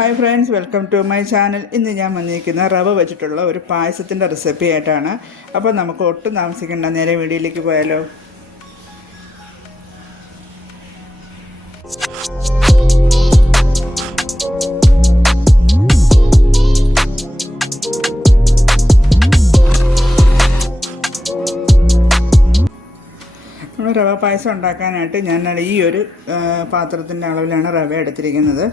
Hi friends welcome to my channel ഇന്ന് ഞാൻ വന്നിരിക്കുന്ന റവ വെച്ചിട്ടുള്ള ഒരു പായസത്തിന്റെ റെസിപ്പി ആയിട്ടാണ്. അപ്പോൾ നമുക്ക് ഒട്ടും താമസിക്കേണ്ട. നേരെ വീഡിയോയിലേക്ക് പോയാലോ? റവ പായസം ഉണ്ടാക്കാനായിട്ട് ഞാൻ ഈ ഒരു പാത്രത്തിന്റെ അളവിലാണ് റവ എടുത്തിരിക്കുന്നത്.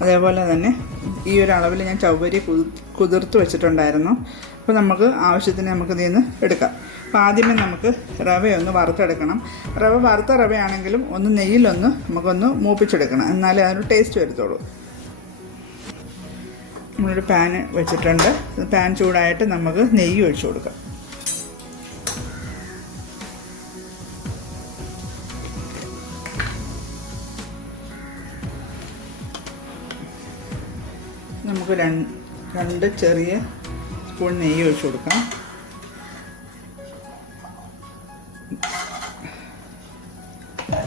അതേപോലെ തന്നെ ഈ ഒരു അളവിൽ ഞാൻ ചവ്വരി കുതി- കുതിർത്ത് വെച്ചിട്ടുണ്ടായിരുന്നു. അപ്പോൾ നമുക്ക് ആവശ്യത്തിന് നമുക്ക് ഇതിൽ നിന്ന് എടുക്കാം. അപ്പോൾ ആദ്യമേ നമുക്ക് റവയൊന്ന് വറുത്തെടുക്കണം. റവ വറുത്ത റവയാണെങ്കിലും ഒന്ന് നെയ്യിലൊന്ന് നമുക്കൊന്ന് മൂപ്പിച്ചെടുക്കണം. എന്നാലേ അതിന് ടേസ്റ്റ് വരത്തുള്ളൂ. നമ്മളൊരു പാന് വെച്ചിട്ടുണ്ട്. പാൻ ചൂടായിട്ട് നമുക്ക് നെയ്യ് ഒഴിച്ചു കൊടുക്കാം. നമുക്ക് രണ്ട് ചെറിയ സ്പൂൺ നെയ്യ് ഒഴിച്ചു കൊടുക്കാം.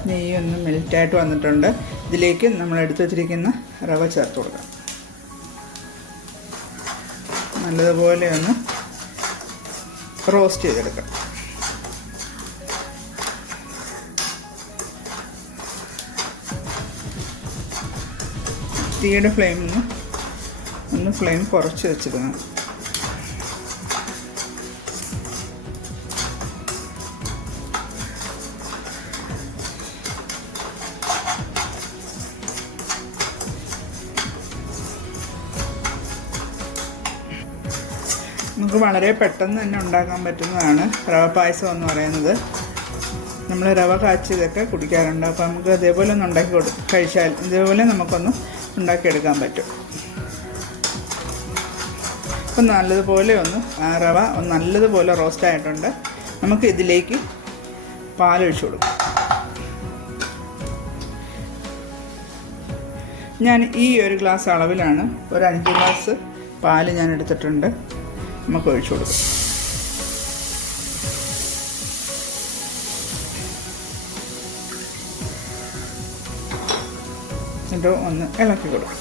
നെയ്യ് ഒന്ന് മെൽറ്റായിട്ട് വന്നിട്ടുണ്ട്. ഇതിലേക്ക് നമ്മൾ എടുത്തു വച്ചിരിക്കുന്ന റവ ചേർത്ത് കൊടുക്കാം. നല്ലതുപോലെ ഒന്ന് റോസ്റ്റ് ചെയ്തെടുക്കാം. തീയുടെ ഫ്ലെയിം ഒന്ന് ഒന്ന് ഫ്ലെയിം കുറച്ച് വെച്ചിരുന്നു നമുക്ക് വളരെ പെട്ടെന്ന് തന്നെ ഉണ്ടാക്കാൻ പറ്റുന്നതാണ് റവ പായസം എന്ന് പറയുന്നത്. നമ്മൾ റവ കാച്ചിയതൊക്കെ കുടിക്കാറുണ്ട്. അപ്പോൾ നമുക്ക് അതേപോലെ ഒന്ന് ഉണ്ടാക്കി കൊടു കഴിച്ചാൽ ഇതേപോലെ നമുക്കൊന്ന് ഉണ്ടാക്കിയെടുക്കാൻ പറ്റും. അപ്പം നല്ലതുപോലെ ഒന്ന് റവ നല്ലതുപോലെ റോസ്റ്റ് ആയിട്ടുണ്ട്. നമുക്ക് ഇതിലേക്ക് പാലൊഴിച്ചു കൊടുക്കാം. ഞാൻ ഈ ഒരു ഗ്ലാസ് അളവിലാണ് ഒരു അഞ്ച് ഗ്ലാസ് പാൽ ഞാൻ എടുത്തിട്ടുണ്ട്. നമുക്ക് ഒഴിച്ചു കൊടുക്കാം. എന്നിട്ട് ഒന്ന് ഇളക്കി കൊടുക്കും.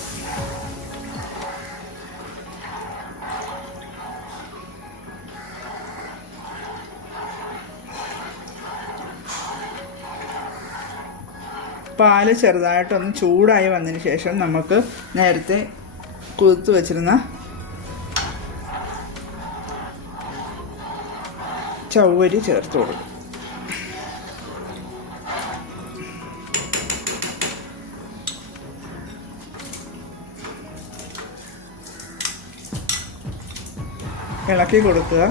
പാൽ ചെറുതായിട്ടൊന്ന് ചൂടായി വന്നതിന് ശേഷം നമുക്ക് നേരത്തെ കുതിർത്ത് വെച്ചിരുന്ന ചവ്വരി ചേർത്ത് കൊടുക്കും. ഇളക്കി കൊടുക്കുക.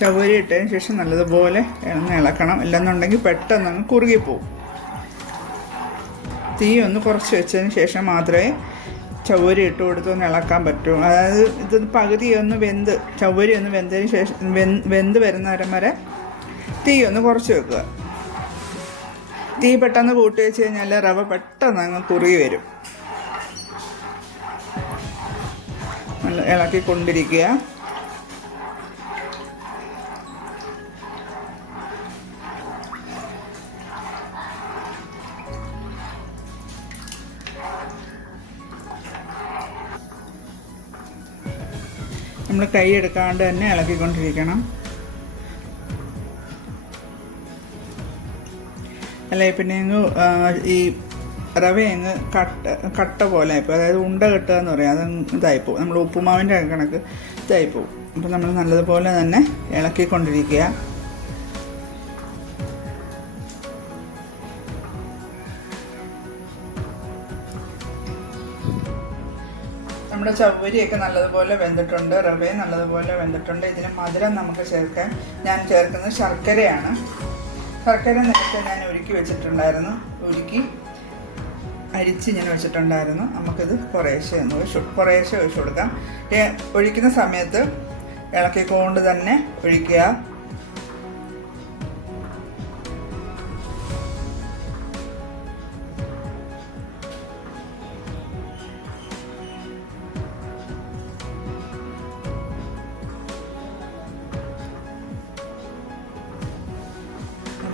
ചവരി ഇട്ടതിന് ശേഷം നല്ലതുപോലെ ഒന്ന് ഇളക്കണം. ഇല്ലെന്നുണ്ടെങ്കിൽ പെട്ടെന്ന് അങ്ങ് കുറുകിപ്പോവും. തീ ഒന്ന് കുറച്ച് വെച്ചതിന് ശേഷം മാത്രമേ ചവരി ഇട്ട് കൊടുത്ത് ഒന്ന് ഇളക്കാൻ പറ്റൂ. അതായത് ഇത് പകുതി ഒന്ന് വെന്ത് ചവരി ഒന്ന് വെന്തതിന് ശേഷം വെന്ത് വരുന്ന നേരം വരെ തീ ഒന്ന് കുറച്ച് വെക്കുക. തീ പെട്ടെന്ന് കൂട്ടി വെച്ച് കഴിഞ്ഞാൽ റവ പെട്ടെന്ന് അങ്ങ് കുറുകി വരും. ഇളക്കിക്കൊണ്ടിരിക്കുക. നമ്മൾ കൈ എടുക്കാണ്ട് തന്നെ ഇളക്കിക്കൊണ്ടിരിക്കണം. അല്ലെ പിന്നെ അങ്ങ് ഈ റവ അങ്ങ് കട്ട കട്ട പോലെ ആയിപ്പോൾ അതായത് ഉണ്ട കെട്ടുക എന്ന് പറയാം. അത് ഇതായിപ്പോവും. നമ്മൾ ഉപ്പുമാവിന്റെ കണക്ക് ഇതായിപ്പോവും. അപ്പം നമ്മൾ നല്ലതുപോലെ തന്നെ ഇളക്കിക്കൊണ്ടിരിക്കുക. നമ്മുടെ ചവ്വരിയൊക്കെ നല്ലതുപോലെ വെന്തിട്ടുണ്ട് റവയും നല്ലതുപോലെ വെന്തിട്ടുണ്ട്. ഇതിന് മധുരം നമുക്ക് ചേർക്കാൻ ഞാൻ ചേർക്കുന്നത് ശർക്കരയാണ്. ശർക്കര നേരത്തെ ഞാൻ ഉരുക്കി വെച്ചിട്ടുണ്ടായിരുന്നു. ഉരുക്കി അരിച്ച് ഞാൻ വെച്ചിട്ടുണ്ടായിരുന്നു. നമുക്കിത് കുറേശ്ശെ ഒന്ന് ഒഴിച്ചു കുറേശ്ശെ ഒഴിച്ചു കൊടുക്കാം. ഒഴിക്കുന്ന സമയത്ത് ഇളക്കിക്കൊണ്ട് തന്നെ ഒഴിക്കുക.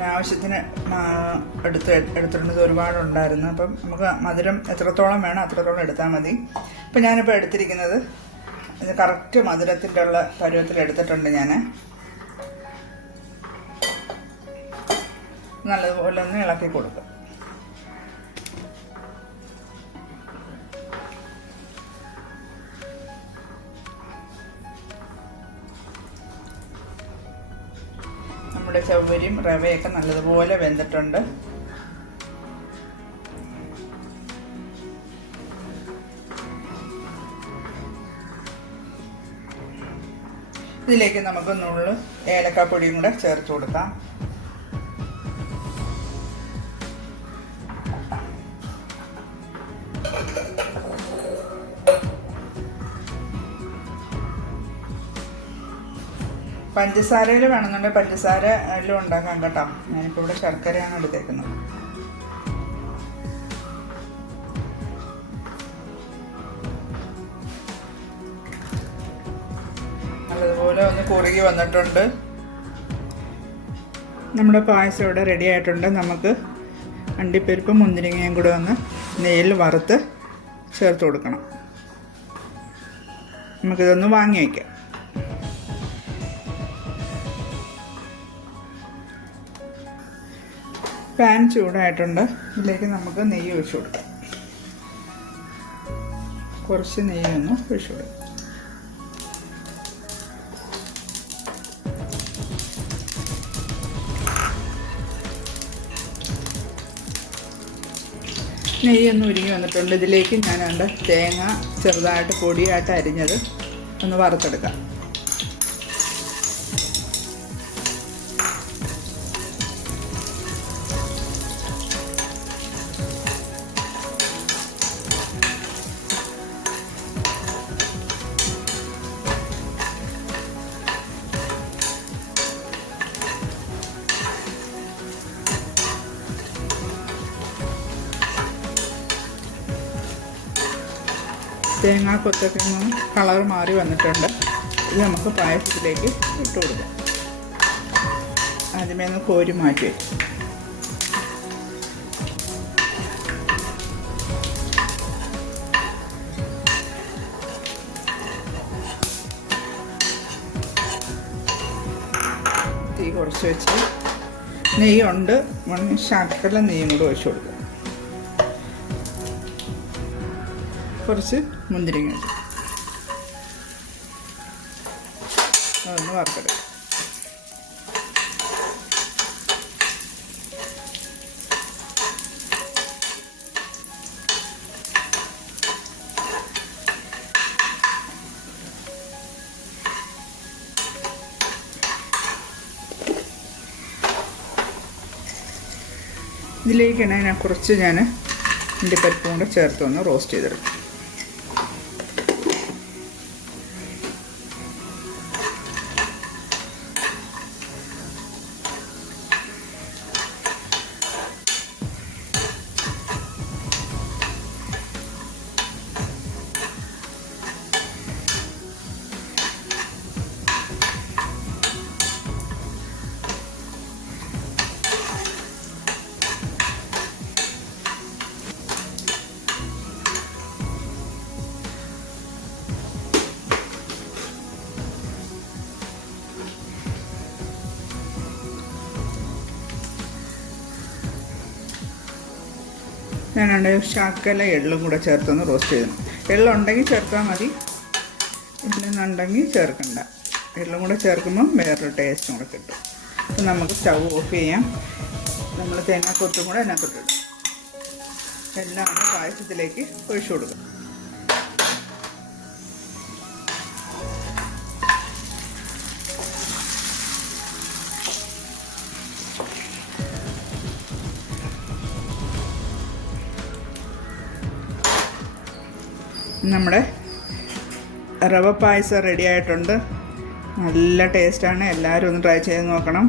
പിന്നെ ആവശ്യത്തിന് എടുത്ത് എടുത്തിട്ടുണ്ട്. ഒരുപാടുണ്ടായിരുന്നു. അപ്പം നമുക്ക് മധുരം എത്രത്തോളം വേണം അത്രത്തോളം എടുത്താൽ മതി. ഇപ്പം ഞാനിപ്പോൾ എടുത്തിരിക്കുന്നത് ഇത് കറക്റ്റ് മധുരത്തിന്റെ ഉള്ള പരുവത്തിൽ എടുത്തിട്ടുണ്ട് ഞാൻ നല്ലതുപോലെ ഒന്ന് ഇളക്കി കൊടുക്കും. നമ്മുടെ ചവ്വരിയും റവയൊക്കെ നല്ലതുപോലെ വെന്തിട്ടുണ്ട്. ഇതിലേക്ക് നമുക്ക് നുള്ളു ഏലക്കാപ്പൊടിയും കൂടെ ചേർത്ത് കൊടുക്കാം. പഞ്ചസാരയിൽ വേണമെന്നുണ്ടെങ്കിൽ പഞ്ചസാര എല്ലാം ഉണ്ടാക്കാം കേട്ടോ. ഞാനിപ്പോൾ ഇവിടെ ശർക്കരയാണ് എടുത്തേക്കുന്നത്. നല്ലതുപോലെ ഒന്ന് കുറുകി വന്നിട്ടുണ്ട്. നമ്മുടെ പായസം ഇവിടെ റെഡി ആയിട്ടുണ്ട്. നമുക്ക് അണ്ടിപ്പരിപ്പും മുന്തിരിങ്ങയും കൂടെ ഒന്ന് നെയ്യിൽ വറുത്ത് ചേർത്ത് കൊടുക്കണം. നമുക്കിതൊന്ന് വാങ്ങി വയ്ക്കാം പാൻ ചൂടായിട്ടുണ്ട്. ഇതിലേക്ക് നമുക്ക് നെയ്യ് ഒഴിച്ചു കൊടുക്കാം. കുറച്ച് നെയ്യ് ഒന്ന് ഒഴിച്ചു കൊടുക്കാം. നെയ്യൊന്ന് ഉരുങ്ങി വന്നിട്ടുണ്ട്. ഇതിലേക്ക് ഞാൻ തേങ്ങ ചെറുതായിട്ട് പൊടിയായിട്ട് അരിഞ്ഞത് ഒന്ന് വറുത്തെടുക്കാം. തേങ്ങാക്കൊത്തൊക്കെ ഒന്ന് കളർ മാറി വന്നിട്ടുണ്ട്. ഇത് നമുക്ക് പായസത്തിലേക്ക് ഇട്ട് കൊടുക്കാം. ആദ്യമേ ഒന്ന് കോരി മാറ്റി വയ്ക്കും തീ കുറച്ച് വെച്ച്. നെയ്യുണ്ട്. മണ്ണ് ശർക്കര നെയ്യും കൂടെ ഒഴിച്ചു കൊടുക്കുക കുറച്ച് മുന്തിരിങ്ങ. അതൊന്ന് വറുത്തെടുക്കും ഇതിലേക്കാണ് ഞാൻ കുറച്ച് ഞാൻ ഇണ്ടിപ്പരിപ്പും കൂടെ ചേർത്ത് ഒന്ന് റോസ്റ്റ് ചെയ്തെടുക്കും ഞാനാണ്ട് ശാക്കല എള്ളും കൂടെ ചേർത്തൊന്ന് റോസ്റ്റ് ചെയ്യണം. എള്ളുണ്ടെങ്കിൽ ചേർത്താൽ മതി. ഇല്ലെന്നുണ്ടെങ്കിൽ ചേർക്കണ്ട. എള്ളും കൂടെ ചേർക്കുമ്പം വേറൊരു ടേസ്റ്റും കൂടെ കിട്ടും. അപ്പം നമുക്ക് സ്റ്റൗ ഓഫ് ചെയ്യാം. നമ്മൾ തേങ്ങാക്കൊത്തും കൂടെ അതിനകത്തോട്ടിടും എല്ലാം പായസത്തിലേക്ക് ഒഴിച്ചു കൊടുക്കും. നമ്മുടെ റവ പായസം റെഡി ആയിട്ടുണ്ട്. നല്ല ടേസ്റ്റാണ് എല്ലാവരും ഒന്ന് ട്രൈ ചെയ്ത് നോക്കണം.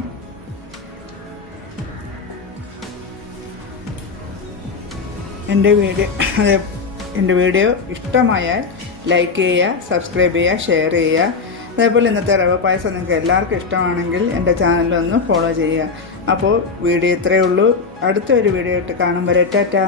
എന്റെ വീഡിയോ അതെ എന്റെ വീഡിയോ ഇഷ്ടമായാൽ ലൈക്ക് ചെയ്യുക സബ്സ്ക്രൈബ് ചെയ്യുക ഷെയർ ചെയ്യുക. അതേപോലെ ഇന്നത്തെ റവ പായസം നിങ്ങൾക്ക് എല്ലാവർക്കും ഇഷ്ടമാണെങ്കിൽ എന്റെ ചാനലൊന്ന് ഫോളോ ചെയ്യുക. അപ്പോൾ വീഡിയോ ഇത്രയേ ഉള്ളൂ. അടുത്ത ഒരു വീഡിയോ ഇട്ട് കാണും വരെ. ടാറ്റാ.